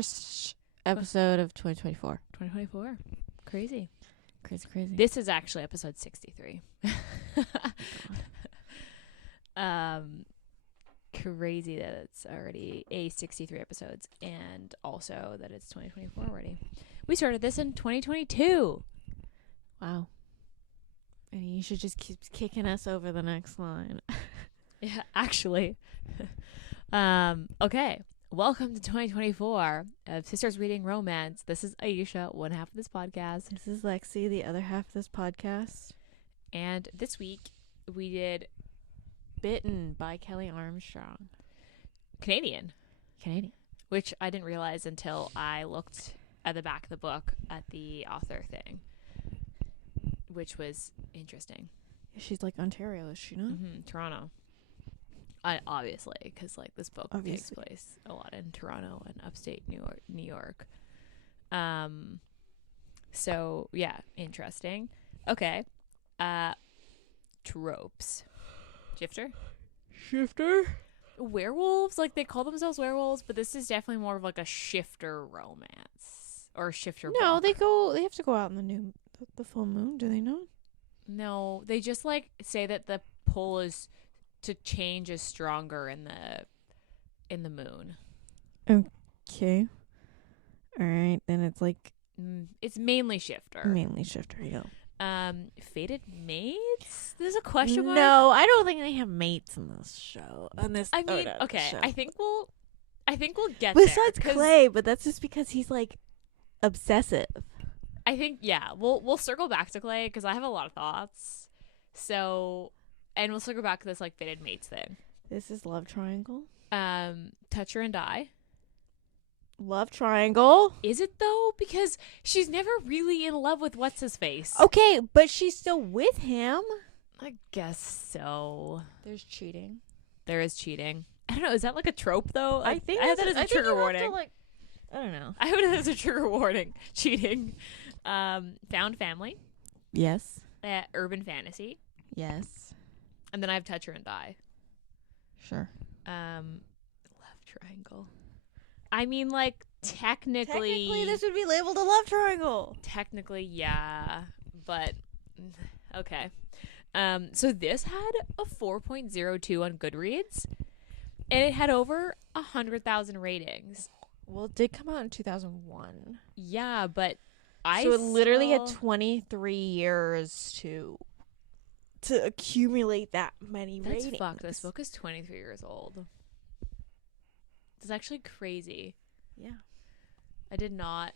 first episode of 2024. 2024. Crazy. Crazy. This is actually episode 63. Crazy that it's already 63 episodes, and also that it's 2024 already. We started this in 2022. Wow. And you should just keep kicking us over the next line. Yeah, actually. Okay. Welcome to 2024 of Sisters Reading Romance. This is Ayesha, one half of this podcast. This is Lexi, the other half of this podcast. And this week we did Bitten by Kelly Armstrong. Canadian. Which I didn't realize until I looked at the back of the book at the author thing, which was interesting. She's like Ontario, is she not? Mm-hmm. Toronto. Obviously, because like this book takes place a lot in Toronto and upstate New York. So yeah, interesting. Okay. Tropes. Shifter. Werewolves, like they call themselves werewolves, but this is definitely more of like a shifter romance or a shifter. No, book. they have to go out in the full moon, do they not? No, they just like say that the pull is to change is stronger in the moon. Okay. All right, then it's like it's mainly shifter. Yeah. Fated mates? There's a question mark. No, I don't think they have mates in this show. I mean, okay, show. I think we'll get Besides there. Clay, but that's just because he's like obsessive. I think we'll circle back to Clay because I have a lot of thoughts. So, and we'll circle back to this like fated mates thing. This is love triangle. Touch her and die. Love triangle. Is it though? Because she's never really in love with what's his face. Okay, but she's still with him. I guess so. There's cheating. There is cheating. I don't know. Is that like a trope though? I think I have that as a trigger warning. I don't know. I have it as a trigger warning. Cheating. Found family. Yes. Urban fantasy. Yes. And then I have touch her and die. Sure. Love triangle. I mean, like, technically this would be labeled a love triangle. Technically, yeah. But, okay. So this had a 4.02 on Goodreads. And it had over 100,000 ratings. Well, it did come out in 2001. Yeah, but So it literally had 23 years to accumulate that many ratings. That's fucked. This book is 23 years old. It's actually crazy. Yeah. I did not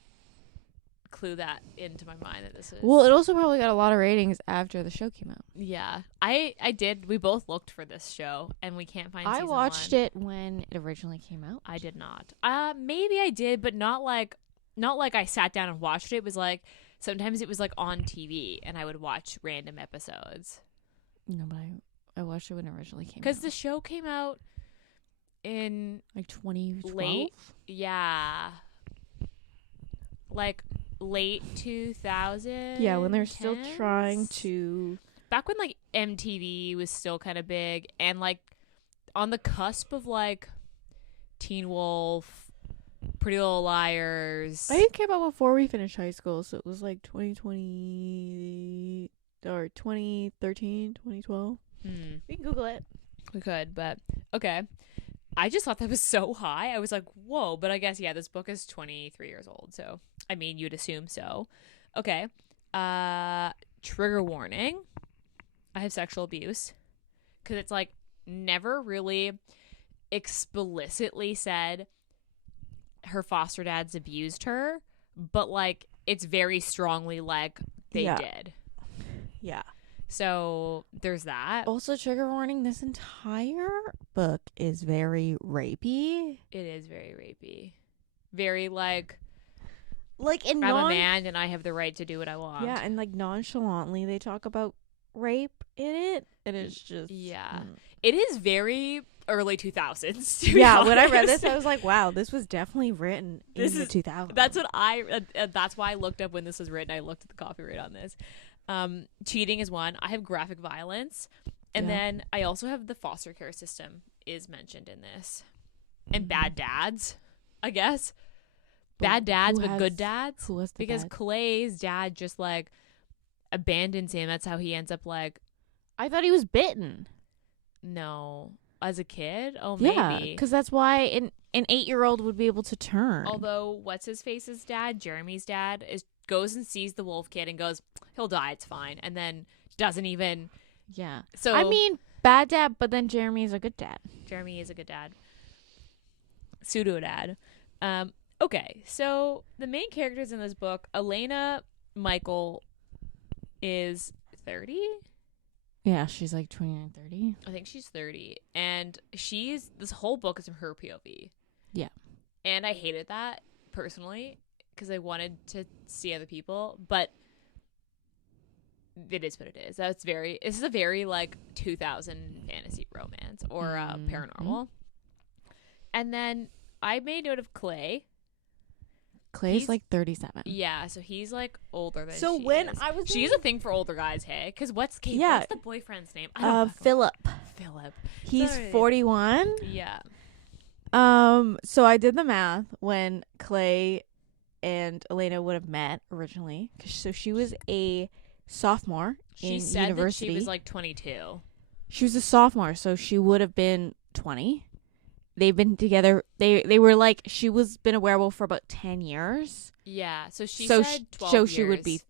clue that into my mind that this is... Well, it also probably got a lot of ratings after the show came out. Yeah. I did. We both looked for this show, and we can't find season 1. I watched it when it originally came out. I did not. Maybe I did, but not like I sat down and watched it. It was like, sometimes it was like on TV, and I would watch random episodes. No, but I watched it when it originally came out. Because the show came out in like 2012? late 2000. Yeah, when they're still trying to... Back when like MTV was still kind of big and like on the cusp of like Teen Wolf, Pretty Little Liars. I came out before we finished high school, so it was like 2020 or 2013, 2012. We can Google it. We could, but okay. I just thought that was so high. I was like, whoa. But I guess, yeah, this book is 23 years old. So, I mean, you'd assume so. Okay. Trigger warning. I have sexual abuse. Because it's like never really explicitly said her foster dads abused her. But like, it's very strongly like they did. Yeah. So there's that. Also, trigger warning, this entire book is very rapey. It is very rapey. Very like in I'm a man and I have the right to do what I want. Yeah, and like nonchalantly they talk about rape in it. It is just It is very early 2000s. To yeah, be when I read honest. this, I was like, wow, this was definitely written in the 2000s. That's what that's why I looked up when this was written. I looked at the copyright on this. Cheating is one. I have graphic violence. And then I also have the foster care system is mentioned in this. And bad dads, I guess. bad dads who but good has- dads. Who was the Because dad? Clay's dad just like abandons him. That's how he ends up like, I thought he was bitten. no, as a kid. Oh, Yeah, maybe. because that's why an 8-year-old would be able to turn. Although what's his face's dad, Jeremy's dad, goes and sees the wolf kid and goes, he'll die, it's fine, and then doesn't even. Yeah. So I mean, bad dad, but then Jeremy's a good dad. Jeremy is a good dad, pseudo dad. Okay, so the main characters in this book, Elena Michael is 30. Yeah, she's like 29, 30. I think she's 30, and this whole book is from her POV. Yeah. And I hated that personally because I wanted to see other people, but it is what it is. This is a very like 2000 fantasy romance or paranormal. And then I made note of Clay. Clay's He's- like 37. Yeah, so he's like older than So she when is. I was She's in- a thing for older guys, hey? Because what's Yeah. the boyfriend's name? I don't fucking- Philip. Philip. He's Sorry. 41. Yeah. So I did the math when Clay and Elena would have met originally. So she was a sophomore She in said university. that she was like 22. She was a sophomore, so she would have been 20. They've been together. They were like, she was been a werewolf for about 10 years. Yeah, so she so said 12 so years. she would be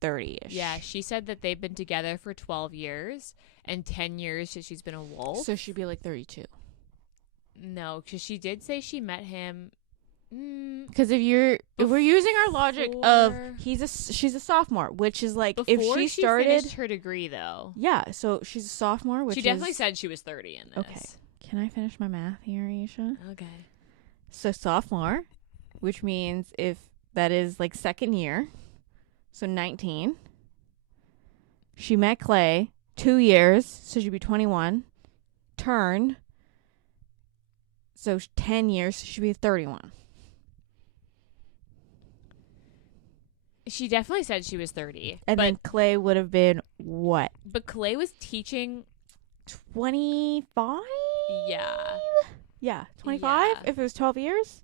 30-ish. Yeah, she said that they've been together for 12 years and 10 years since she's been a wolf. So she'd be like 32. No, because she did say she met him. Because if we're using our logic of Before- she's a sophomore, which is like Before if she started finished her degree, though. yeah, so she's a sophomore, which She definitely is, said she was 30 in this. Okay. Can I finish my math here, Ayesha? Okay. So sophomore, which means if that is like second year, so 19. She met Clay 2 years, so she'd be 21. Turned, so 10 years, so she'd be 31. She definitely said she was 30. And but, then Clay would have been what? but Clay was teaching. 25? Yeah. Yeah, 25 Yeah. if it was 12 years.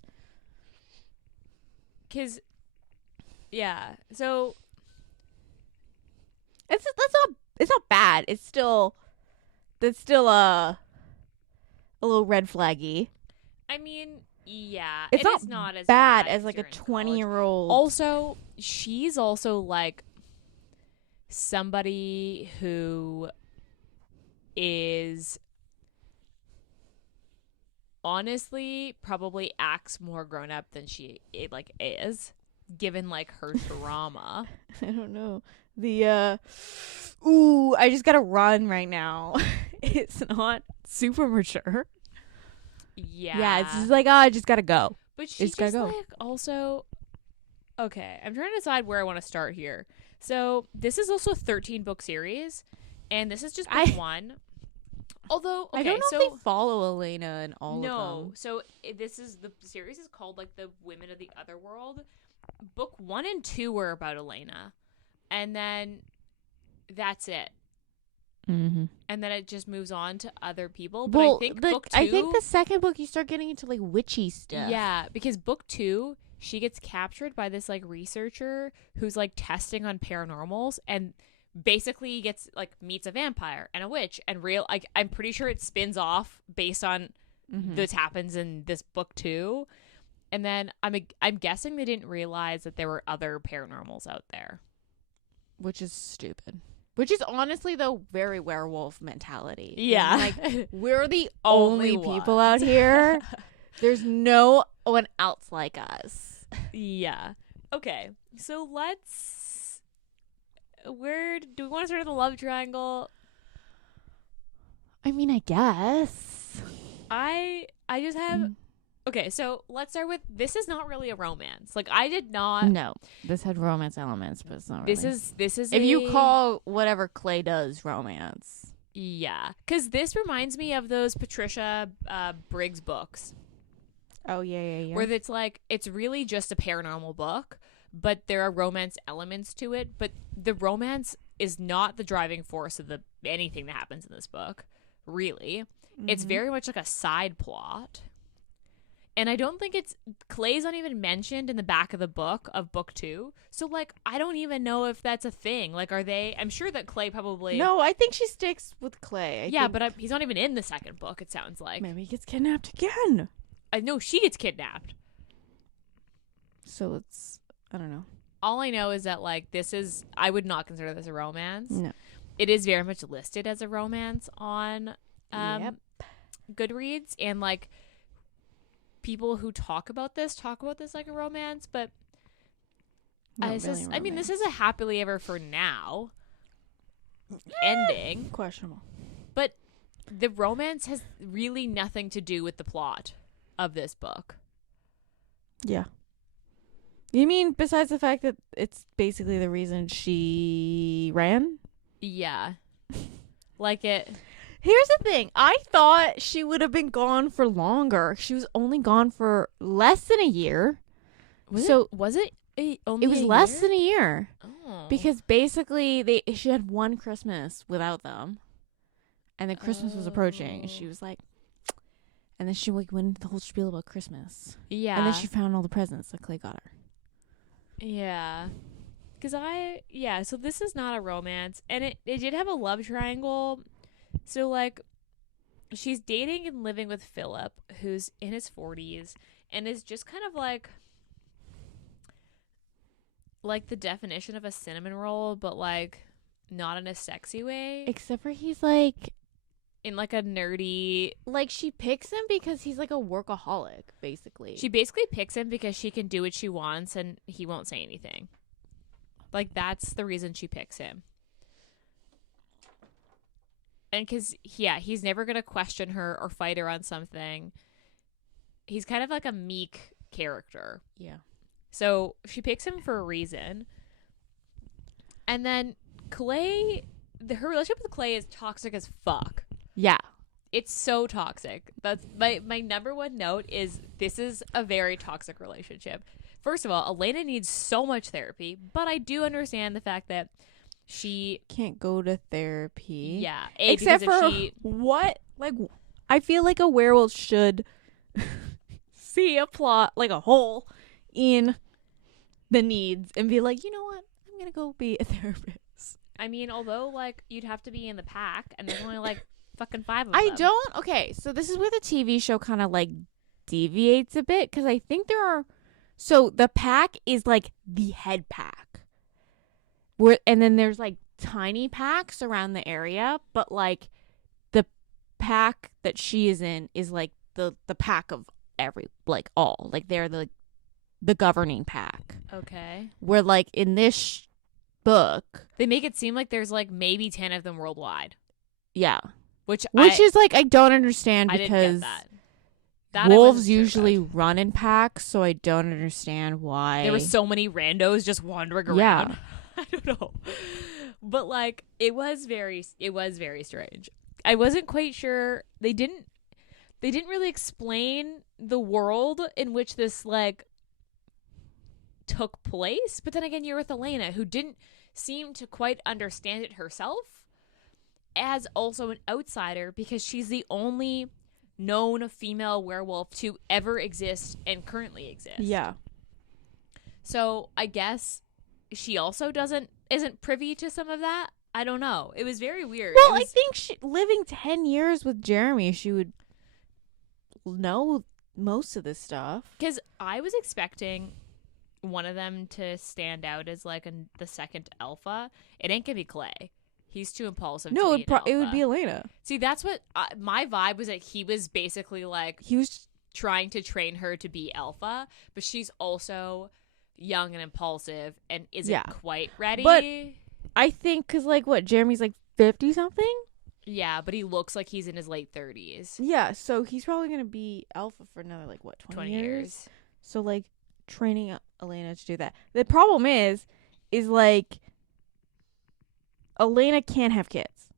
Because, yeah. So, It's not bad. It's still a little red flaggy. I mean, yeah. It's it is not as bad bad as like a you're in college. 20-year-old. Also, she's also like somebody who is honestly probably acts more grown up than she is, given like her trauma. I don't know. I just gotta run right now. It's not super mature. Yeah, it's just like, I just gotta go. But she's It's gotta just go. like also okay. I'm trying to decide where I want to start here. So this is also a 13 book series, and this is just book one. Although okay, I don't know so if they follow Elena in all of them. so this is the series is called like the Women of the Other World. Book 1 and 2 were about Elena, and then that's it. Mm-hmm. And then it just moves on to other people. But Well, I think book 2. I think the second book you start getting into like witchy stuff. Yeah, because book 2, she gets captured by this like researcher who's like testing on paranormals and basically gets like meets a vampire and a witch and I'm pretty sure it spins off based on this happens in this book 2. And then I'm guessing they didn't realize that there were other paranormals out there. Which is stupid. Which is honestly, though, very werewolf mentality. Yeah. Like, we're the Only only people ones. out here. There's no one else like us. Yeah. Okay. So where do we want to start with the love triangle? I mean, I guess. I just have okay, so let's start with this is not really a romance. Like I did not No, this had romance elements, but it's not really. This is if you call whatever Clay does romance. yeah, cuz this reminds me of those Patricia Briggs books Oh, yeah. where it's like it's really just a paranormal book, but there are romance elements to it, but the romance is not the driving force of anything that happens in this book, really. It's very much like a side plot. And I don't think Clay's not even mentioned in the back of the book of book 2. So, like, I don't even know if that's a thing. Like, I'm sure that Clay probably. No, I think she sticks with Clay. But he's not even in the second book, it sounds like. Maybe he gets kidnapped again. I know she gets kidnapped. So it's, I don't know. All I know is that, like, I would not consider this a romance. No. It is very much listed as a romance on Goodreads. And, like, people who talk about this like a romance, but this is a happily ever for now ending. Questionable. But the romance has really nothing to do with the plot of this book. Yeah. You mean besides the fact that it's basically the reason she ran? Yeah. Like it. Here's the thing. I thought she would have been gone for longer. She was only gone for less than a year. Was it only it was less than a year. Oh. Because basically she had one Christmas without them. And then Christmas was approaching. And she was like, and then she went into the whole spiel about Christmas. Yeah. And then she found all the presents that Clay got her. Yeah. So this is not a romance. And it did have a love triangle. So, like, she's dating and living with Philip, who's in his 40s, and is just kind of like the definition of a cinnamon roll, but, like, not in a sexy way. Except for he's, like, in, like, a nerdy. Like, she picks him because he's, like, a workaholic, basically. She basically picks him because she can do what she wants and he won't say anything. Like, that's the reason she picks him. And because, he's never going to question her or fight her on something. He's kind of like a meek character. Yeah. So she picks him for a reason. And then Clay, her relationship with Clay is toxic as fuck. Yeah. It's so toxic. That's my number one note is this is a very toxic relationship. First of all, Elena needs so much therapy, but I do understand the fact that she can't go to therapy. Yeah. Except for what? Like, I feel like a werewolf should see a plot, like a hole in the needs and be like, you know what? I'm going to go be a therapist. I mean, although, like, you'd have to be in the pack and there's only, like, fucking 5 of them. Okay, so this is where the TV show kind of, like, deviates a bit because I think there are, so the pack is, like, the head pack. And then there's, like, tiny packs around the area, but, like, the pack that she is in is, like, the pack of all. Like, they're the governing pack. Okay. Where, like, in this book, they make it seem like there's, like, maybe 10 of them worldwide. Yeah. Which is, like, I don't understand because I didn't get that wolves usually run in packs, so I don't understand why. There were so many randos just wandering around. Yeah. I don't know. But, like, it was very strange. I wasn't quite sure. They didn't really explain the world in which this, like, took place. But then again, you're with Elena, who didn't seem to quite understand it herself, as also an outsider, because she's the only known female werewolf to ever exist and currently exist. Yeah. So I guess she also isn't privy to some of that. I don't know. It was very weird. Well, I think living 10 years with Jeremy, she would know most of this stuff. Because I was expecting one of them to stand out as, like, the second alpha. It ain't gonna be Clay. He's too impulsive. No, to be an alpha. It would be Elena. See, that's what my vibe was, that he was basically, like, he was trying to train her to be alpha, but she's also young and impulsive and isn't quite ready. But I think because, like, what, Jeremy's like 50 something. Yeah, but he looks like he's in his late 30s. Yeah, so he's probably gonna be alpha for another, like, what, 20 years. So, like, training Elena to do that. The problem is like, Elena can't have kids.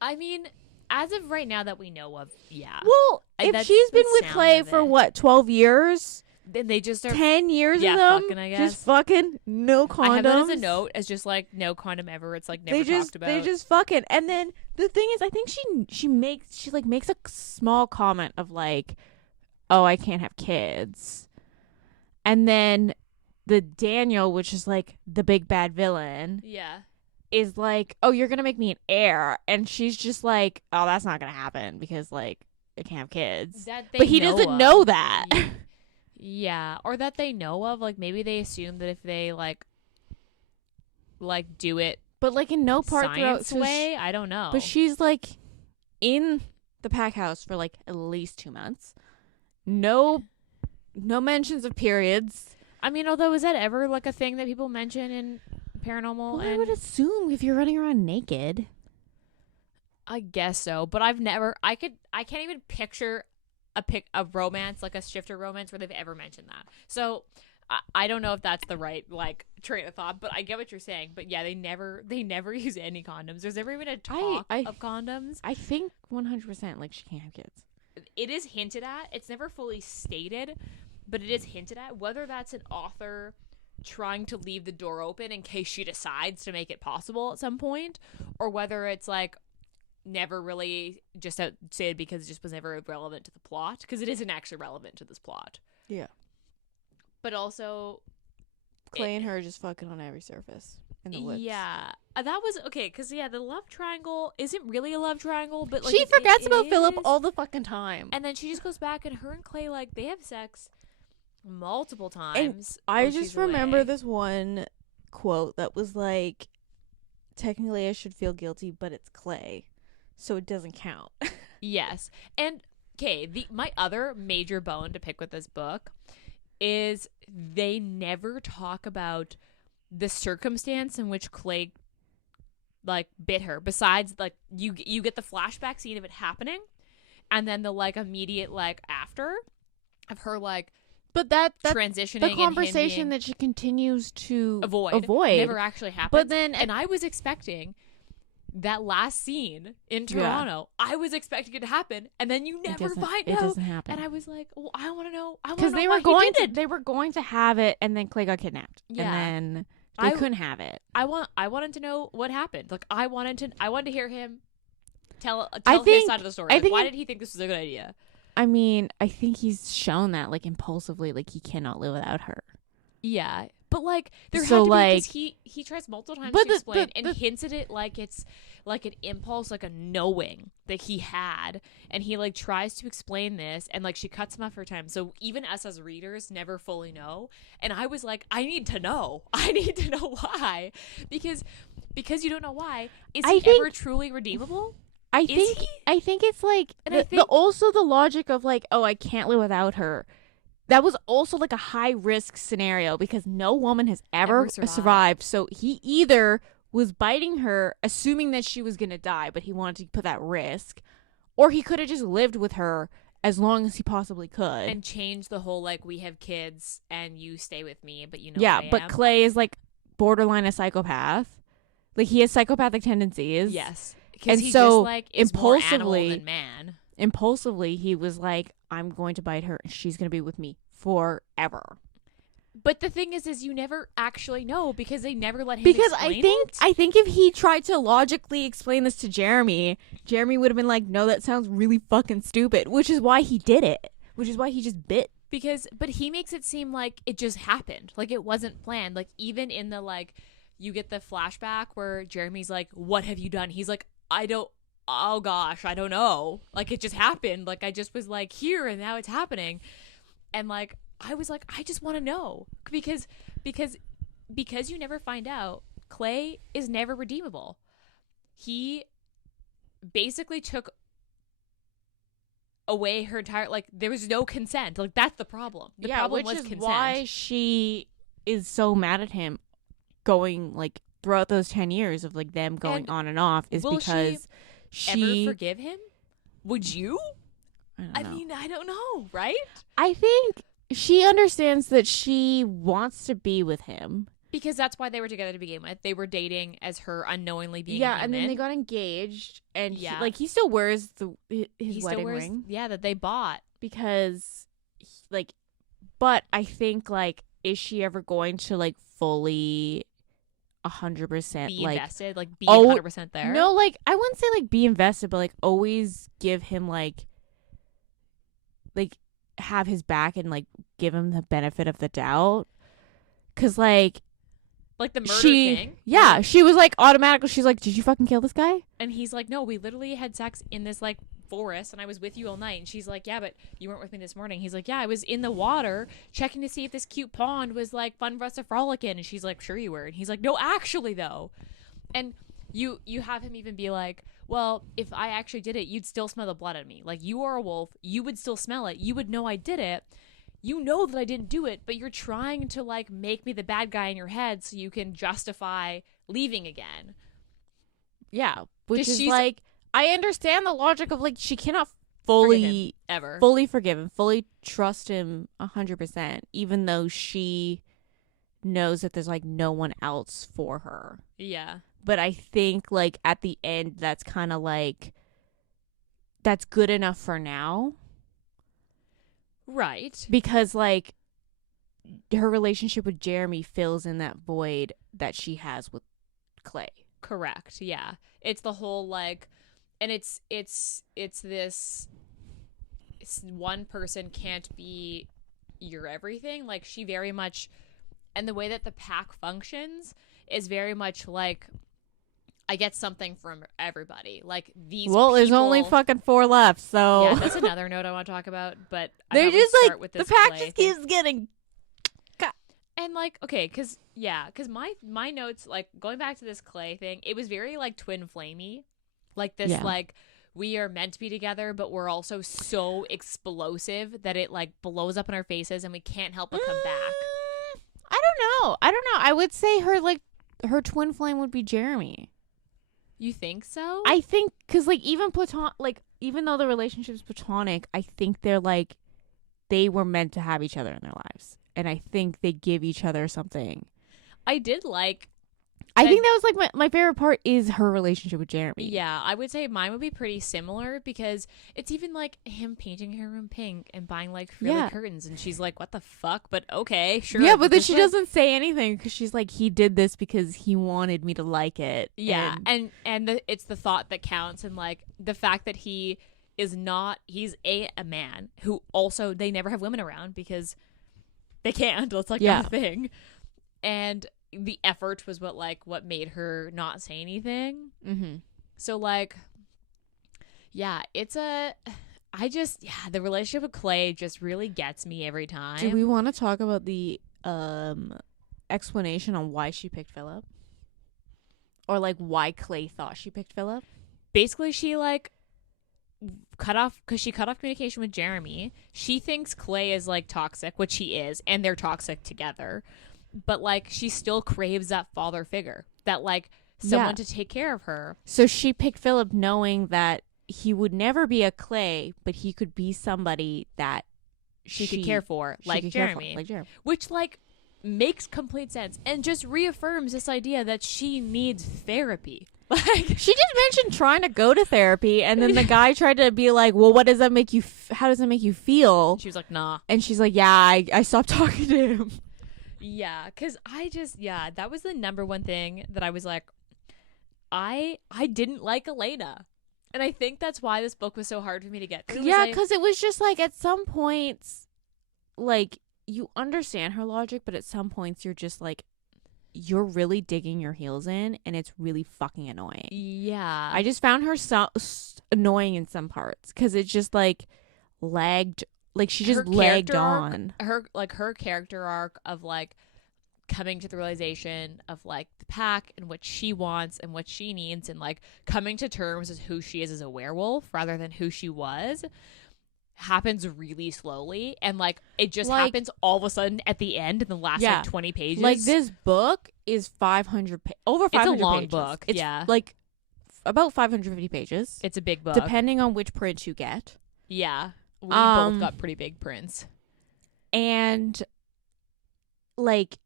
I mean, as of right now that we know of, yeah. Well, if she's been with Clay for, what, 12 years? Then they just are 10 years of them, fucking, I guess. just fucking no condoms. I have that as a note, as just, like, no condom ever. It's, like, never talked about. They just fucking. And then the thing is, I think she makes a small comment of, like, oh, I can't have kids. And then the Daniel, which is like the big bad villain, Yeah. is like, oh, you're going to make me an heir. And she's just like, oh, that's not going to happen because, like, I can't have kids. That they But he know doesn't of. know that. Yeah. Or that they know of. Like, maybe they assume that if they, like do it But, like, in no part science throughout. way, I don't know. But she's, like, in the pack house for, like, at least 2 months. No mentions of periods. I mean, although, is that ever, like, a thing that people mention in paranormal? Well, I and would assume if you're running around naked. I guess so, but I've never. I can't even picture a romance, like a shifter romance, where they've ever mentioned that. So I don't know if that's the right like train of thought, but I get what you're saying. But yeah, they never use any condoms. There's never even a talk of condoms. I think 100% like she can't have kids. It is hinted at. It's never fully stated, but it is hinted at. Whether that's an author trying to leave the door open in case she decides to make it possible at some point, or whether it's like never really just said because it just was never relevant to the plot, because it isn't actually relevant to this plot. Yeah. But also Clay and her just fucking on every surface in the woods. Yeah. That was okay, because yeah, the love triangle isn't really a love triangle, but like she forgets it about is. Philip all the fucking time. And then she just goes back, and her and Clay, like, they have sex multiple times. And I while just she's remember away. this one quote that was like, technically I should feel guilty, but it's Clay, so it doesn't count. Yes. And okay, my other major bone to pick with this book is they never talk about the circumstance in which Clay like bit her. Besides, like, you get the flashback scene of it happening, and then the like immediate like after of her like But that's transitioning the and him conversation being that she continues to avoid never actually happened. But then and I was expecting that last scene in Toronto. I was expecting it to happen, and then you never find it out. doesn't happen. And I was like, well, I want to know. Because they were going to have it, and then Clay got kidnapped. Yeah. And then they couldn't have it. I wanted to know what happened. Like, I wanted to hear him tell I his think- side of the story. I Like, think why it- did he think this was a good idea? I mean, I think he's shown that, like, impulsively, like, he cannot live without her. Yeah, but like there So, had to like- be, because he tries multiple times But to explain and the- hints at it like it's like an impulse, like a knowing that he had, and he like tries to explain this, and like she cuts him off her time. So even us as readers never fully know, and I was like, I need to know why, because you don't know why. Is I he think- ever truly redeemable? I Is think he? I think it's like And I the think- also the logic of like, oh, I can't live without her. That was also like a high risk scenario because no woman has ever Ever survived. survived. So he either was biting her, assuming that she was gonna die, but he wanted to put that risk, or he could have just lived with her as long as he possibly could. And change the whole like we have kids and you stay with me, but you know yeah, who I but am. Clay is like borderline a psychopath. Like he has psychopathic tendencies. Yes. And He so, just, like, is more animal impulsively- than man. Impulsively, he was like, I'm going to bite her and she's going to be with me forever. But the thing is you never actually know because they never let him Because explain I think if he tried to logically explain this to Jeremy, Jeremy would have been like, no, that sounds really fucking stupid, which is why he did it. Which is why he just bit. but he makes it seem like it just happened. Like it wasn't planned. Like even in the like you get the flashback where Jeremy's like, what have you done? He's like, oh gosh, I don't know. Like it just happened. Like I just was like here and now it's happening. And like I was like, I just want to know because you never find out. Clay is never redeemable. He basically took away her entire like there was no consent. Like that's the problem. The problem which was is consent. why she is so mad at him going like throughout those 10 years of like them going And on and off is will because she ever forgive him? Would you? I don't know. mean, I don't know, right? I think she understands that she wants to be with him. Because that's why they were together to begin with. They were dating as her unknowingly being Yeah, and then human. they got engaged, and Yeah. he still wears his He still wedding wears, ring yeah, that they bought. because, but I think is she ever going to fully 100% Be invested, like be oh, 100% there. No, I wouldn't say be invested, but always give him like have his back and like give him the benefit of the doubt. Cause like the murder thing. Yeah, she was like automatically. She's like, "Did you fucking kill this guy?" And he's like, "No, we literally had sex in this like forest, and I was with you all night." And she's like, "Yeah, but you weren't with me this morning." He's like, "Yeah, I was in the water checking to see if this cute pond was like fun for us to frolic in." And she's like, "Sure you were." And he's like, "No, actually though." And you have him even be like, "Well, if I actually did it, you'd still smell the blood on me. Like, you are a wolf, you would still smell it. You would know I did it. You know that I didn't do it, but you're trying to like make me the bad guy in your head so you can justify leaving again." Yeah, which is like, I understand the logic of like she cannot fully forgive him, fully trust him 100%, even though she knows that there's like no one else for her. Yeah. But I think like at the end, that's kind of like, that's good enough for now. Right. Because like her relationship with Jeremy fills in that void that she has with Clay. Correct. Yeah. It's the whole like, and it's this one person can't be your everything. Like, she very much, and the way that the pack functions is very much like, I get something from everybody. Like, these there's only fucking 4 left, so yeah, that's another note I want to talk about. But they're just like, with the pack just keeps getting and like, okay, because my notes, like, going back to this Clay thing, it was very like twin flamey, like this like, we are meant to be together, but we're also so explosive that it like blows up in our faces and we can't help but come back. I don't know. I would say her twin flame would be Jeremy. You think so? I think because like even though the relationship's platonic, I think they're like, they were meant to have each other in their lives, and I think they give each other something. I did like. I think that was like my favorite part is her relationship with Jeremy. Yeah, I would say mine would be pretty similar, because it's even like him painting her room pink and buying like frilly curtains, and she's like, "What the fuck?" But okay, sure. Yeah, but then she doesn't say anything because she's like, "He did this because he wanted me to like it." Yeah, and it's the thought that counts, and like the fact that he is not. He's a man who also, they never have women around because they can't. That's like not a thing, and the effort was what made her not say anything. Mm-hmm. So like, yeah, the relationship with Clay just really gets me every time. Do we want to talk about the explanation on why she picked Philip, or like why Clay thought she picked Philip? Basically, she like cut off communication with Jeremy. She thinks Clay is like toxic, which he is, and they're toxic together. But like, she still craves that father figure, that like someone to take care of her. So she picked Philip knowing that he would never be a Clay, but he could be somebody that she could care for, like Jeremy. Which like makes complete sense and just reaffirms this idea that she needs therapy. Like, she just mentioned trying to go to therapy, and then the guy tried to be like, "Well, what does that make you? How does that make you feel?" She was like, "Nah," and she's like, "Yeah, I stopped talking to him." Yeah, because that was the number one thing that I was like, I didn't like Elena. And I think that's why this book was so hard for me to get through. Yeah, because it was just like, at some points, like, you understand her logic, but at some points you're just like, you're really digging your heels in, and it's really fucking annoying. Yeah. I just found her so annoying in some parts, because it just like lagged. Like, she just lagged on. Her character arc of like coming to the realization of like the pack and what she wants and what she needs, and like coming to terms with who she is as a werewolf rather than who she was, happens really slowly, and like it just happens all of a sudden at the end in the last like 20 pages. Like, this book is over 500 pages. It's a long book. It's like about 550 pages. It's a big book, depending on which print you get. Yeah. We both got pretty big prints. And, like,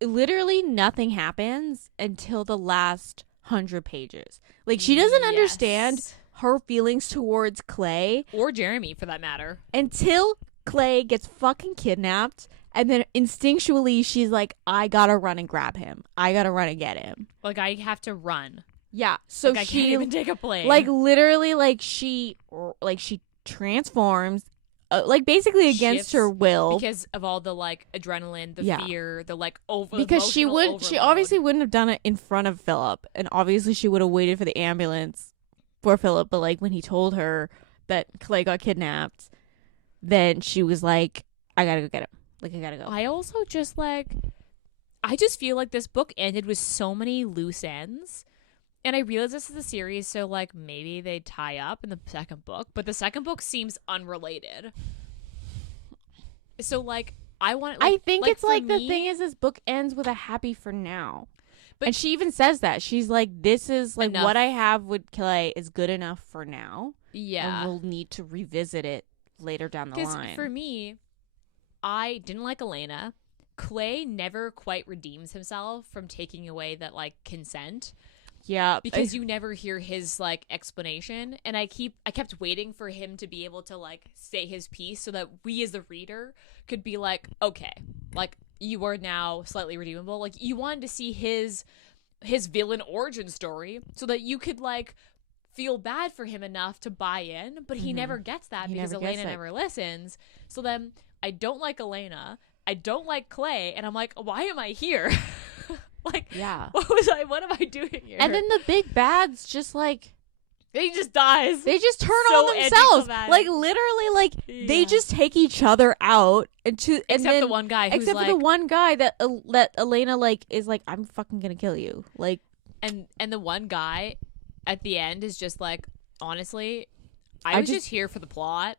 literally nothing happens until the last 100 pages. Like, she doesn't understand her feelings towards Clay. Or Jeremy, for that matter. Until Clay gets fucking kidnapped. And then instinctually, she's like, I gotta run and grab him. I gotta run and get him. Like, I have to run. Yeah. So like, I can't even take a plane. Like, literally, like, she transforms, like basically against shifts her will, because of all the like adrenaline, the Yeah. fear, the like over because she emotional overload. obviously wouldn't have done it in front of Philip, and obviously she would have waited for the ambulance for Philip. But like when he told her that Clay got kidnapped, then she was like, I gotta go get him. Like, I gotta go. I also just like, I just feel like this book ended with so many loose ends. And I realize this is a series, so like maybe they tie up in the second book, but the second book seems unrelated. So like I want, like, I think like, it's for like the me- thing is this book ends with a happy for now. But- And she even says that. She's like, this is like Enough. what I have with Kelly is good enough for now. yeah, And we'll need to revisit it later down the because line. for me, I didn't like Elena. Clay never quite redeems himself from taking away that like consent. Yeah. Because you never hear his like explanation, and I kept waiting for him to be able to like say his piece so that we as the reader could be like, okay, like you are now slightly redeemable. Like you wanted to see his villain origin story so that you could like feel bad for him enough to buy in, but he never gets that He because never gets Elena it. never listens. So then I don't like Elena, I don't like Clay, and I'm like, why am I here? Like, Yeah. what am I doing here? And then the big bads just like, he just dies. they just turn So on themselves. anticlimactic. Like literally, like they Yeah. just take each other out and Except then, the one guy who's except like, for the one guy that that Elena like is like, I'm fucking gonna kill you. Like, and the one guy at the end is just like, honestly, I was just here for the plot,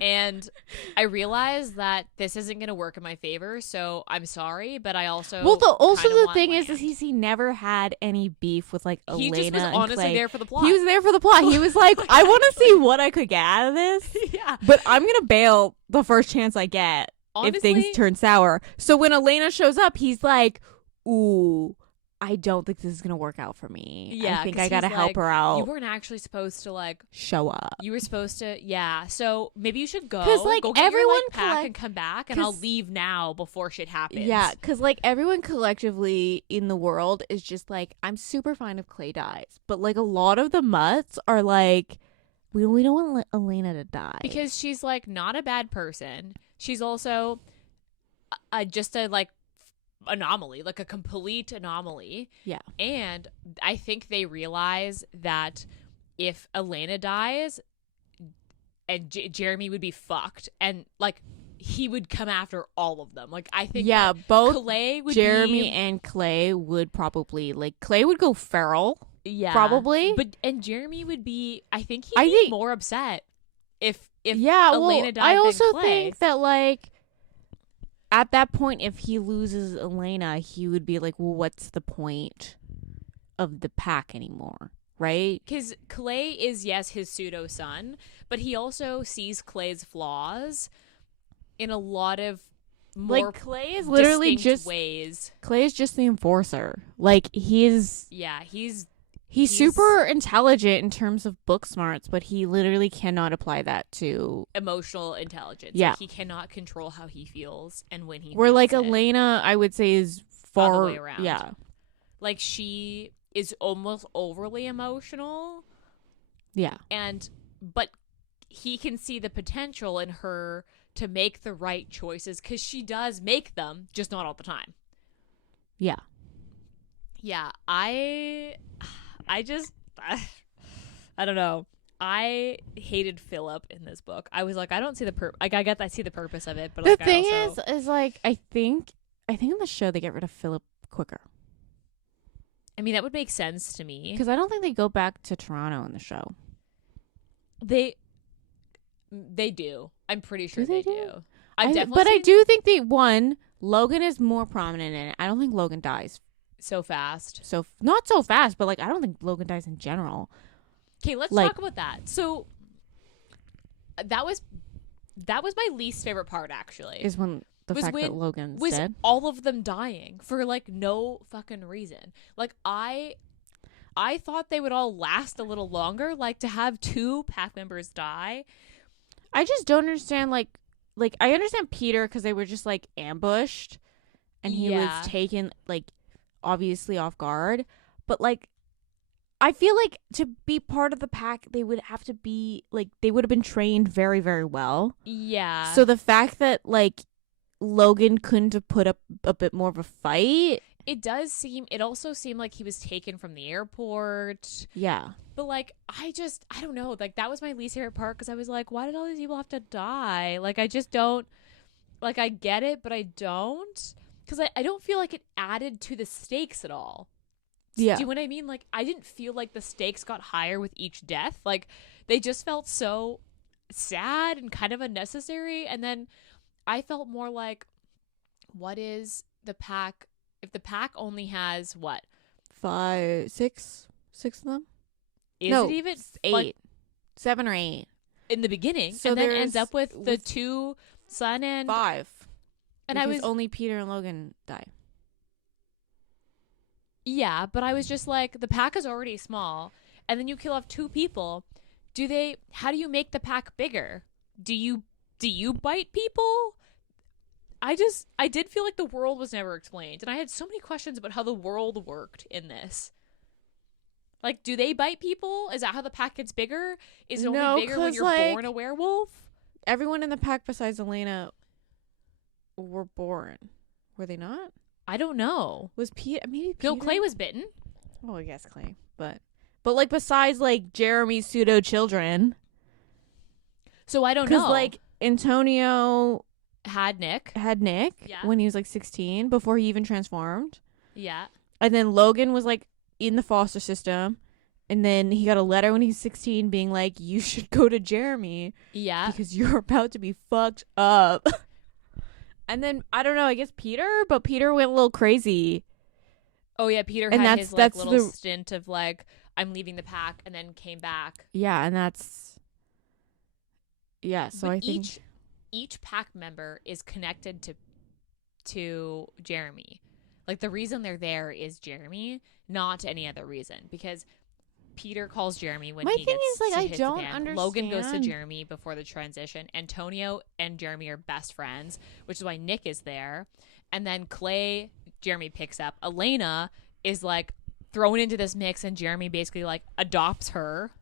and I realized that this isn't gonna work in my favor. So I'm sorry, but I also well, also kinda the want thing land. is he never had any beef with like He Elena just was and honestly Clay. there for the plot. He was there for the plot. He was like, I want to see what I could get out of this, yeah. but I'm gonna bail the first chance I get Honestly, if things turn sour. So when Elena shows up, he's like, ooh, I don't think this is gonna work out for me. Yeah, I think 'cause I gotta he's help like, her you out. weren't actually supposed to like. Show up. You were supposed to, yeah. So maybe you should go. 'Cause, like, go get your everyone like, pack collect- and come back, and I'll 'cause- leave now before shit happens. Yeah, because like everyone collectively in the world is just like, I'm super fine if Clay dies, but like a lot of the mutts are like, we don't want Elena to die because she's like not a bad person. She's also just a like anomaly, like a complete anomaly. Yeah. And I think they realize that if Elena dies, and Jeremy would be fucked, and like he would come after all of them. Like I think both Clay would Jeremy be, and Clay would probably like Clay would go feral. yeah, probably. but and Jeremy would be. I think he'd I be think- more upset if Yeah, Elena well, died I than also Clay. think that like at that point, if he loses Elena, he would be like, well, what's the point of the pack anymore, right? Because Clay is, yes, his pseudo son, but he also sees Clay's flaws in a lot of more Like Clay is literally distinct just ways. Clay is just the enforcer. Like he's Yeah, he's super intelligent in terms of book smarts, but he literally cannot apply that to emotional intelligence. Yeah. Like, he cannot control how he feels and when he where feels like it. Elena, I would say, is Other far way around. Yeah, Like, she is almost overly emotional, yeah, but he can see the potential in her to make the right choices, because she does make them, just not all the time. yeah. Yeah, I just I don't know. I hated Philip in this book. I was like, I don't see the I see the purpose of it, but The like, thing I also, is like I think in the show they get rid of Philip quicker I mean, that would make sense to me. because I don't think they go back to Toronto in the show. They do. I'm pretty sure Do they they do? do. I've definitely But I seen do think Logan is more prominent in it. I don't think Logan dies so fast. so not so fast, but like I don't think Logan dies in general. Okay, let's Like- talk about that. So that was my least favorite part, actually. Is when the Was fact that when- Logan's was dead. all of them dying for like no fucking reason. Like I thought they would all last a little longer, like to have 2 pack members die. I just don't understand like I understand Peter because they were just like ambushed and he Yeah. was taken like obviously off guard, but like I feel like to be part of the pack, they would have to be like they would have been trained very, very well. Yeah. So the fact that like Logan couldn't have put up a bit more of a fight, it also seemed like he was taken from the airport. yeah, But like, I don't know. Like, that was my least favorite part because I was like, why did all these people have to die? Like, I just don't. Like, I get it, but I don't. Because I don't feel like it added to the stakes at all. yeah. Do you know what I mean? Like, I didn't feel like the stakes got higher with each death. Like, they just felt so sad and kind of unnecessary. And then I felt more like, what is the pack? If the pack only has what? 5, 6 of them. Is No, it even 8, like, 7 or 8 in the beginning? So and then ends there's- up with the 2 son and 5. and I because was only Peter and Logan die. yeah, but I was just like, the pack is already small, and then you kill off 2 people. How do you make the pack bigger? Do you bite people? I did feel like the world was never explained, and I had so many questions about how the world worked in this. Like, do they bite people? Is that how the pack gets bigger? Is it No, only bigger when 'cause, you're like, born a werewolf? Everyone in the pack besides Elena were born. Were they not? I don't know. Was Pete? Maybe Peter? No, Clay was bitten. Oh, I guess Clay. But like besides like Jeremy's pseudo children, So I don't because know. like Antonio had Nick. had Nick Yeah. when he was like 16 before he even transformed, Yeah. and then Logan was like in the foster system, and then he got a letter when he's 16 being like, you should go to Jeremy Yeah. because you're about to be fucked up. And then I don't know, I guess Peter went a little crazy. Oh yeah, Peter And had that's- his like that's little the- stint of like, I'm leaving the pack, and then came back. Yeah, and that's so But I think each pack member is connected to Jeremy. Like, the reason they're there is Jeremy, not any other reason. Because Peter calls Jeremy when My he thing gets is, like, to I hit the don't fan. Logan goes to understand. Jeremy before the transition. Antonio and Jeremy are best friends, which is why Nick is there. And then Clay, Jeremy picks up. Elena is like thrown into this mix, and Jeremy basically like adopts her.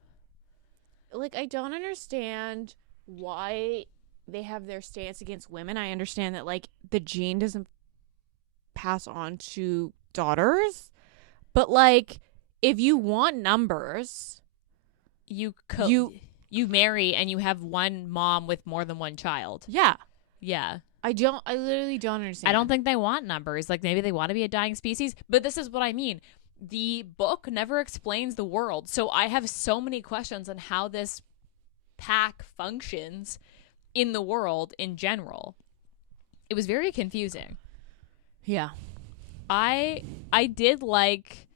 like I don't understand why they have their stance against women. I understand that like the gene doesn't pass on to daughters, but like if you want numbers, You marry and you have one mom with more than one child. yeah. Yeah. I literally don't understand. I don't think they want numbers. Like, maybe they want to be a dying species. But this is what I mean. The book never explains the world. So I have so many questions on how this pack functions in the world in general. It was very confusing. Yeah. I did like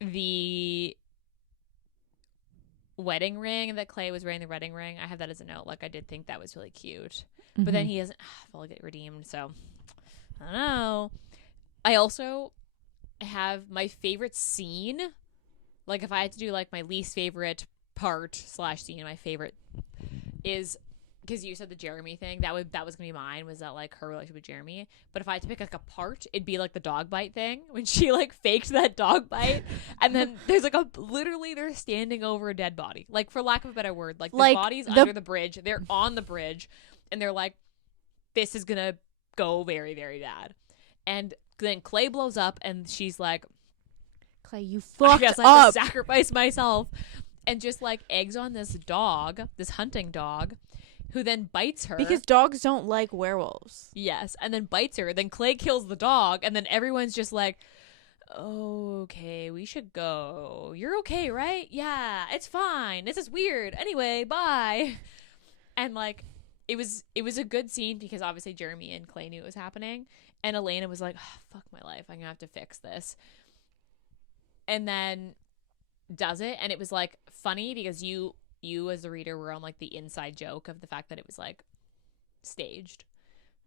the wedding ring that Clay was wearing, the wedding ring. I have that as a note. Like, I did think that was really cute. But then he doesn't fully get redeemed, so I don't know. I also have my favorite scene. Like, if I had to do like my least favorite part / scene, my favorite is, because you said the Jeremy thing, that was gonna be mine, was that like her relationship with Jeremy. But if I had to pick like a part, it'd be like the dog bite thing, when she like faked that dog bite, and then there's like literally they're standing over a dead body, like, for lack of a better word, like the body's under the bridge, they're on the bridge, and they're like, this is gonna go very, very bad. And then Clay blows up, and she's like, Clay, you I fucked guess I have up. to sacrifice myself, and just like eggs on this dog, this hunting dog, who then bites her. Because dogs don't like werewolves. Yes, and then bites her. Then Clay kills the dog, and then everyone's just like, okay, we should go. You're okay, right? Yeah, it's fine. This is weird. Anyway, bye. And like, it was a good scene because obviously Jeremy and Clay knew it was happening, and Elena was like, oh, fuck my life, I'm gonna have to fix this. And then does it, and it was like funny because you as the reader were on like the inside joke of the fact that it was like staged.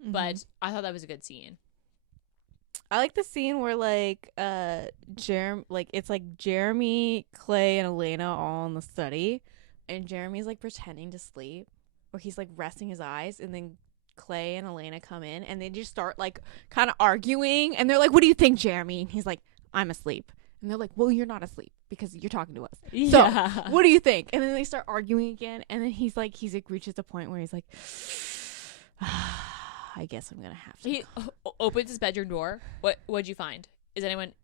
But I thought that was a good scene. I like the scene where like it's like Jeremy, Clay, and Elena all in the study, and Jeremy's like pretending to sleep, or he's like resting his eyes, and then Clay and Elena come in, and they just start like kind of arguing, and they're like, "What do you think, Jeremy?" And he's like, "I'm asleep." And they're like, well, you're not asleep because you're talking to us. Yeah. So, what do you think? And then they start arguing again. And then he's like, reaches a point where he's like, I guess I'm going to have to. He opens his bedroom door. What'd you find? Is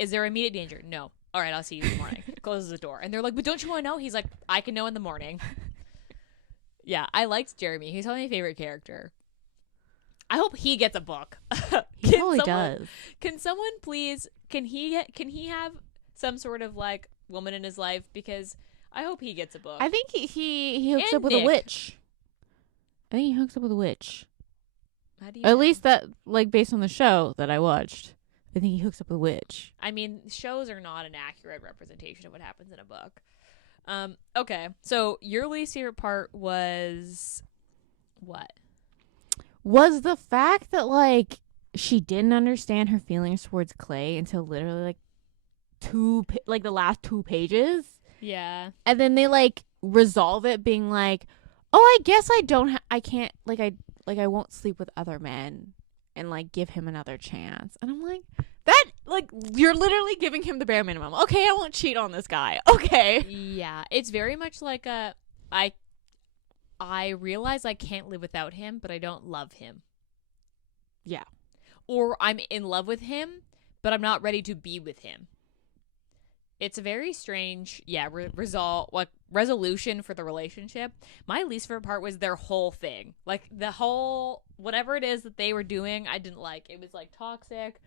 there immediate danger? No. All right, I'll see you in the morning. Closes the door. And they're like, but don't you want to know? He's like, I can know in the morning. Yeah, I liked Jeremy. He's probably my favorite character. I hope he gets a book. He probably does. Can someone please, can he have some sort of like woman in his life? Because I hope he gets a book. I think he hooks And up with Nick. a witch. I think he hooks up with a witch. How do you At know? least that, like, based on the show that I watched. I think he hooks up with a witch. I mean, shows are not an accurate representation of what happens in a book. Okay, so your least favorite part was what? Was the fact that, like, she didn't understand her feelings towards Clay until literally, like, the last 2 pages. Yeah. And then they, like, resolve it being like, oh, I guess I won't sleep with other men and, like, give him another chance. And I'm like, that, like, you're literally giving him the bare minimum. Okay, I won't cheat on this guy. Okay. Yeah, it's very much like I realize I can't live without him, but I don't love him. Yeah. Or I'm in love with him, but I'm not ready to be with him. It's a very strange, resolution for the relationship. My least favorite part was their whole thing. Like, the whole, whatever it is that they were doing, I didn't like. It was, like, toxic.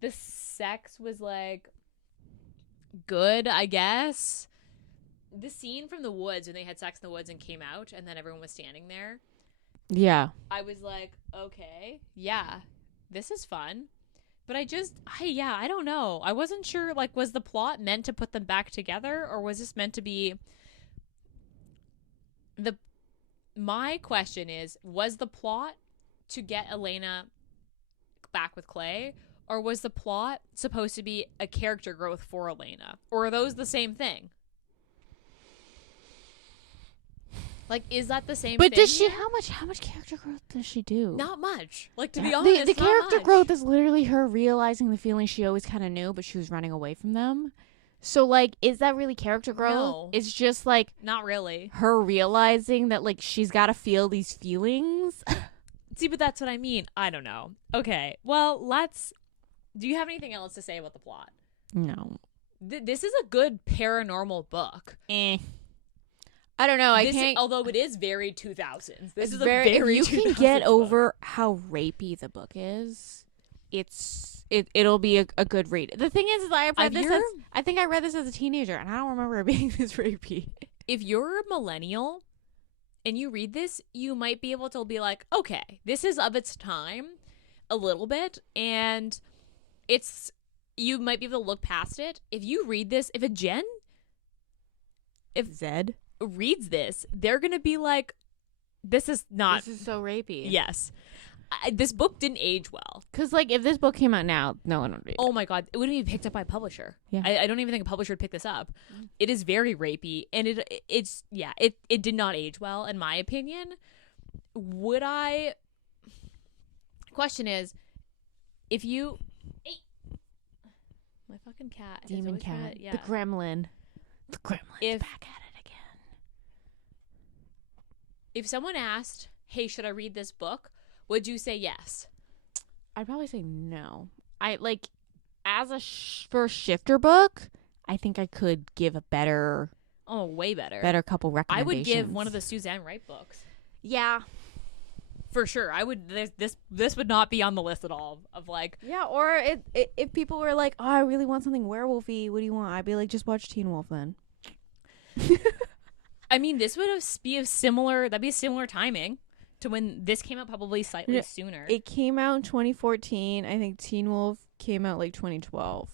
The sex was, like, good, I guess. The scene from the woods, when they had sex in the woods and came out, and then everyone was standing there. Yeah. I was like, okay, yeah, this is fun. But I don't know. I wasn't sure, like, was the plot meant to put them back together, or was this meant to be my question is, was the plot to get Elena back with Clay, or was the plot supposed to be a character growth for Elena? Or are those the same thing? Like, is that the same But thing? does she, here? how much character growth does she do? Not much. Like, to Yeah, be honest, the not character much. growth is literally her realizing the feelings she always kind of knew, but she was running away from them. So, like, is that really character growth? No. It's just, like, Not really. her realizing that, like, she's got to feel these feelings. See, but that's what I mean. I don't know. Okay, well, do you have anything else to say about the plot? No. This is a good paranormal book. I don't know. I can't. Although it is very 2000s. This is very, a very if you can 2000s get book. over how rapey the book is, it'll be a good read. The thing is I think I read this as a teenager, and I don't remember it being this rapey. If you're a millennial and you read this, you might be able to be like, okay, this is of its time a little bit, and you might be able to look past it. If you read this, if Zed reads this, they're gonna be like, this is so rapey. Yes. This book didn't age well. Because, like, if this book came out now, no one would read it. Oh my god, it wouldn't be picked up by a publisher. Yeah. I don't even think a publisher would pick this up. It is very rapey, and it did not age well, in my opinion. Would I? Question is, if you, my fucking cat, is Demon always cat, trying to- yeah. the gremlin's back at it again. If someone asked, "Hey, should I read this book?" would you say yes? I'd probably say no. I like, as a first shifter book, I think I could give a better Way better. couple I recommendations. would give one of the Suzanne Wright books. Yeah. For sure. I would. This would not be on the list at all. Of like, Yeah, or if people were like, oh, I really want something werewolfy, what do you want? I'd be like, just watch Teen Wolf then. I mean, this would be that'd be a similar timing to when this came out, probably slightly sooner. It came out in 2014. I think Teen Wolf came out like 2012.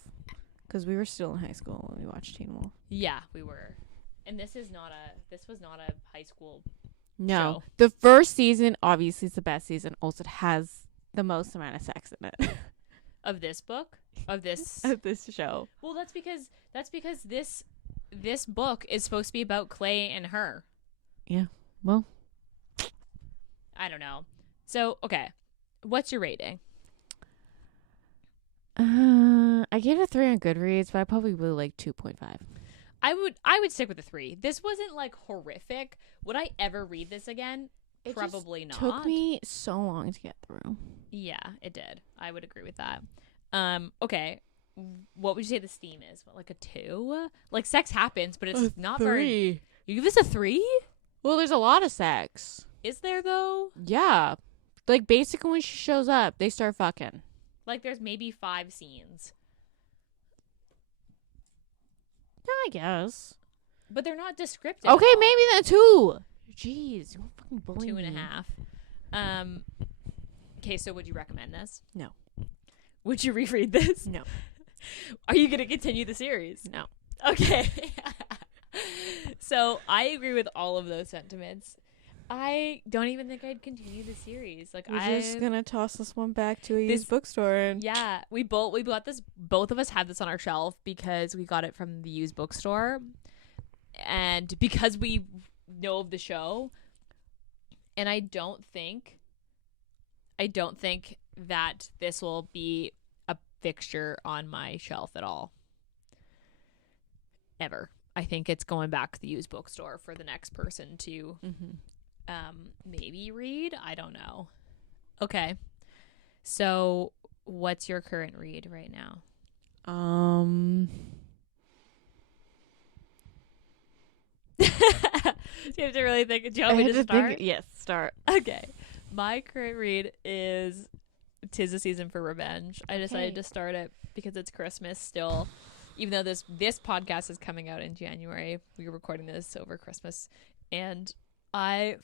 Because we were still in high school when we watched Teen Wolf. Yeah, we were. And this was not a high school No. show. The first season, obviously, is the best season. Also, it has the most amount of sex in it. Of this book? Of this Of this show. Well, that's because this book is supposed to be about Clay and her. Yeah. Well, I don't know. So, okay. What's your rating? I gave it a 3 on Goodreads, but I probably would like 2.5. I would stick with the 3. This wasn't like horrific. Would I ever read this again? It Probably not. took me so long to get through. Yeah, it did. I would agree with that. Okay. What would you say this theme is? What, like a 2? Like sex happens, but it's not 3. very. You give this a 3? Well, there's a lot of sex. Is there though? Yeah. Like basically when she shows up, they start fucking. Like there's maybe 5 scenes. I guess. But they're not descriptive. Okay, maybe then 2. Jeez, you fucking bully 2.5. Okay, so would you recommend this? No. Would you reread this? No. Are you going to continue the series? No. Okay. So I agree with all of those sentiments. I don't even think I'd continue the series. Like, We're just gonna toss this one back to a used bookstore. And yeah, we got this. Both of us had this on our shelf because we got it from the used bookstore, and because we know of the show. And I don't think that this will be a fixture on my shelf at all. Ever. I think it's going back to the used bookstore for the next person to maybe read. I don't know. Okay. So what's your current read right now? You have to really think. Do you want me to start? Yes, start. Okay. My current read is 'Tis a Season for Revenge. I decided to start it because it's Christmas still. Even though this podcast is coming out in January, we were recording this over Christmas, and I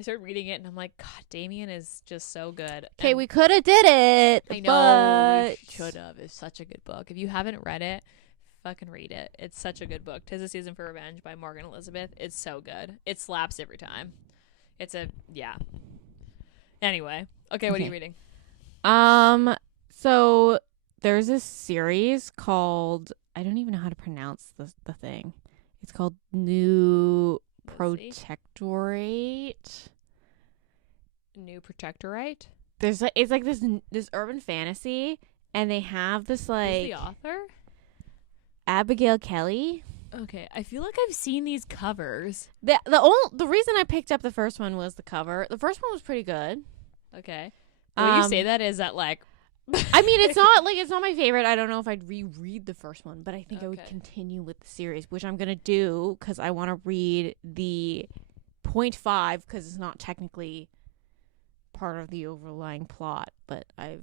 started reading it, and I'm like, God, Damien is just so good. Okay, we could have did it. I know, we should have. It's such a good book. If you haven't read it, fucking read it. It's such a good book. 'Tis a Season for Revenge by Morgan Elizabeth. It's so good. It slaps every time. Anyway, okay, what are you reading? So there's this series called, I don't even know how to pronounce the thing. It's called New Protectorate. New Protectorate? It's like this urban fantasy, and they have this like Who's the author? Abigail Kelley. Okay, I feel like I've seen these covers. The reason I picked up the first one was the cover. The first one was pretty good. Okay. When you say that, is that like I mean, it's not my favorite. I don't know if I'd reread the first one, but I think I would continue with the series, which I'm gonna do because I want to read the 0.5 because it's not technically part of the overlying plot. But I'm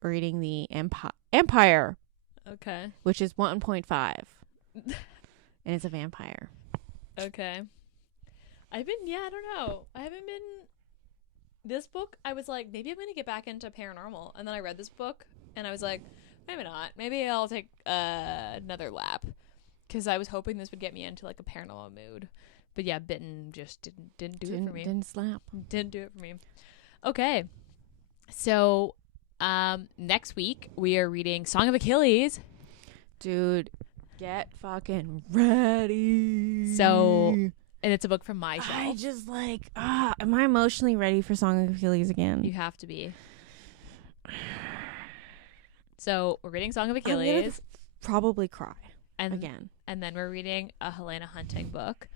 reading the Empire. Okay. Which is 1.5, and it's a vampire. Okay. I don't know. I haven't been. This book, I was like, maybe I'm going to get back into paranormal. And then I read this book, and I was like, maybe not. Maybe I'll take another lap. Because I was hoping this would get me into, like, a paranormal mood. But yeah, Bitten just didn't do it for me. Didn't slap. Didn't do it for me. Okay. So, next week, we are reading Song of Achilles. Dude, get fucking ready. So... And it's a book from my shelf. I just am I emotionally ready for Song of Achilles again? You have to be. So we're reading Song of Achilles. I'm gonna probably cry again. And then we're reading a Helena Hunting book.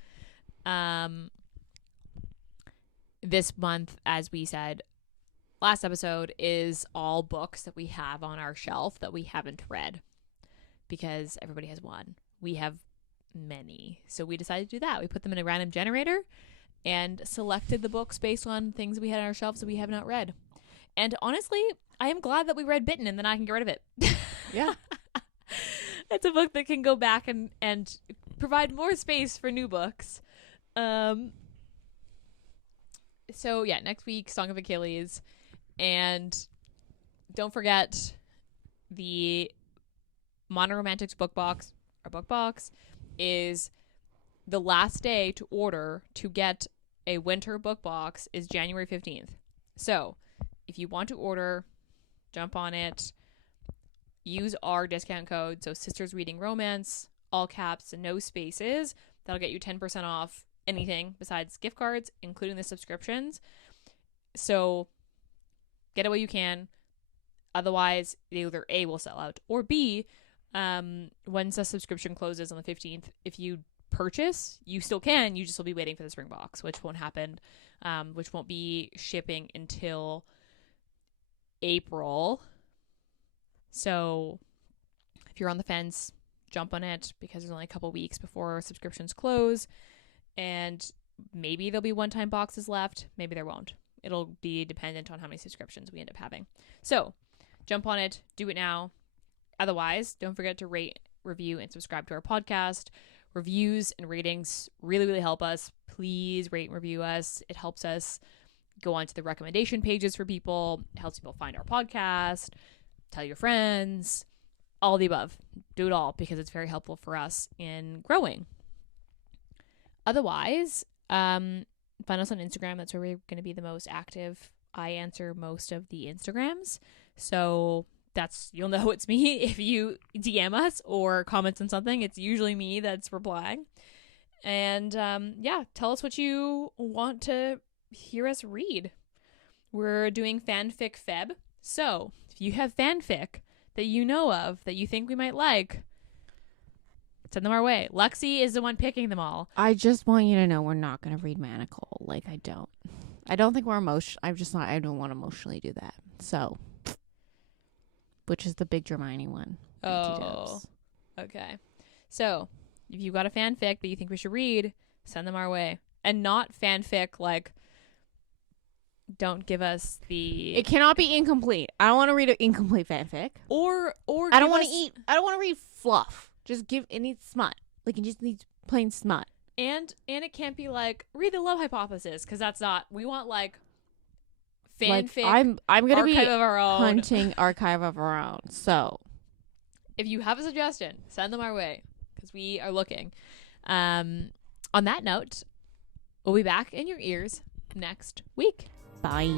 This month, as we said last episode, is all books that we have on our shelf that we haven't read. Because everybody has one. We have many, so we decided to do that. We put them in a random generator and selected the books based on things we had on our shelves that we have not read. And honestly, I am glad that we read Bitten and then I can get rid of it. Yeah. It's a book that can go back and provide more space for new books. So yeah, next week, Song of Achilles. And don't forget the Modern Romantics book box is the last day to order to get a winter book box is January 15th. So if you want to order, jump on it, use our discount code. So Sisters Reading Romance, all caps and no spaces. That'll get you 10% off anything besides gift cards, including the subscriptions. So get it while you can. Otherwise, they either A, will sell out, or B, once the subscription closes on the 15th, if you purchase, you still can. You just will be waiting for the spring box, which won't happen, which won't be shipping until April. So if you're on the fence, jump on it, because there's only a couple weeks before subscriptions close, and maybe there'll be one-time boxes left. Maybe there won't. It'll be dependent on how many subscriptions we end up having. So jump on it. Do it now. Otherwise, don't forget to rate, review, and subscribe to our podcast. Reviews and ratings really, really help us. Please rate and review us. It helps us go onto the recommendation pages for people. It helps people find our podcast. Tell your friends. All the above. Do it all, because it's very helpful for us in growing. Otherwise, find us on Instagram. That's where we're going to be the most active. I answer most of the Instagrams. So you'll know it's me if you DM us or comment on something. It's usually me that's replying. And tell us what you want to hear us read. We're doing fanfic Feb. So if you have fanfic that you know of that you think we might like, send them our way. Lexi is the one picking them all. I just want you to know we're not going to read Manacle. Like, I don't think we're I don't want to emotionally do that. So, which is the big Hermione one. Oh, okay. So if you've got a fanfic that you think we should read, send them our way. And not fanfic like, don't give us the... It cannot be incomplete. I don't want to read an incomplete fanfic. Or I don't want to read fluff. It needs smut. Like, it just needs plain smut. And it can't be like, read the love hypothesis, because that's not... We want, like, fanfic, like, I'm going to be of our own. hunting archive of our own. So if you have a suggestion, send them our way, because we are looking. On that note, we'll be back in your ears next week. Bye.